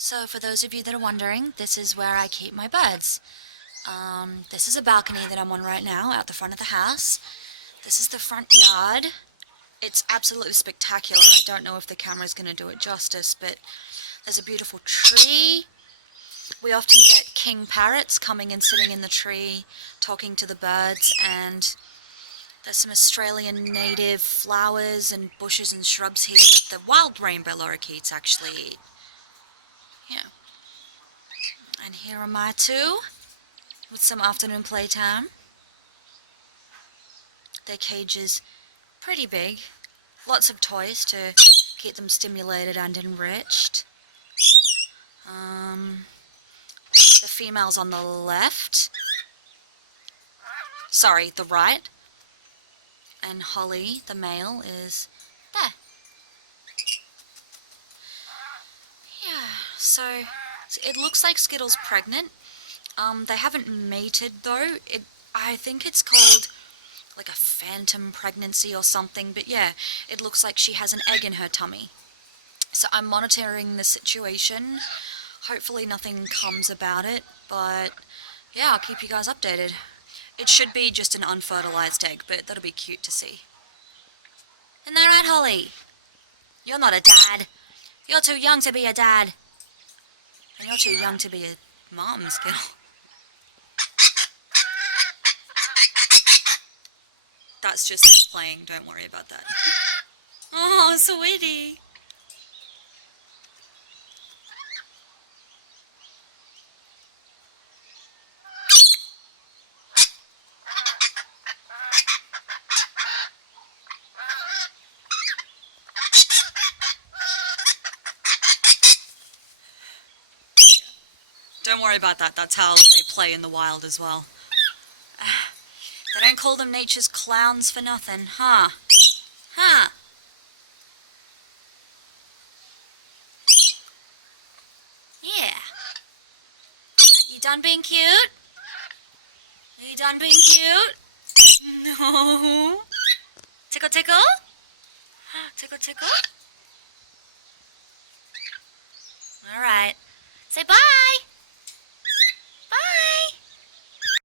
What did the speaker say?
So for those of you that are wondering, this is where I keep my birds. This is a balcony that I'm on right now out the front of the house. This is the front yard. It's absolutely spectacular. I don't know if the camera's going to do it justice, but there's a beautiful tree. We often get king parrots coming and sitting in the tree talking to the birds, and there's some Australian native flowers and bushes and shrubs here that the wild rainbow lorikeets actually eat. Yeah. And here am I too, with some afternoon playtime. Their cage is pretty big. Lots of toys to keep them stimulated and enriched. The female's on the left. Sorry, the right. And Holly, the male, is there. Yeah, so it looks like Skittle's pregnant. They haven't mated though. I think it's called like a phantom pregnancy or something, but yeah, it looks like she has an egg in her tummy. So I'm monitoring the situation. Hopefully nothing comes about it, but yeah, I'll keep you guys updated. It should be just an unfertilized egg, but that'll be cute to see. Isn't that right, Holly? You're not a dad. You're too young to be a dad. And you're too young to be a mom, Skittle. That's just them playing, don't worry about that. Oh, sweetie. Don't worry about that, that's how they play in the wild as well. They don't call them nature's clowns for nothing, huh? Huh? Yeah. You done being cute? Are you done being cute? No. Tickle, tickle? Tickle, tickle? Alright. Say bye!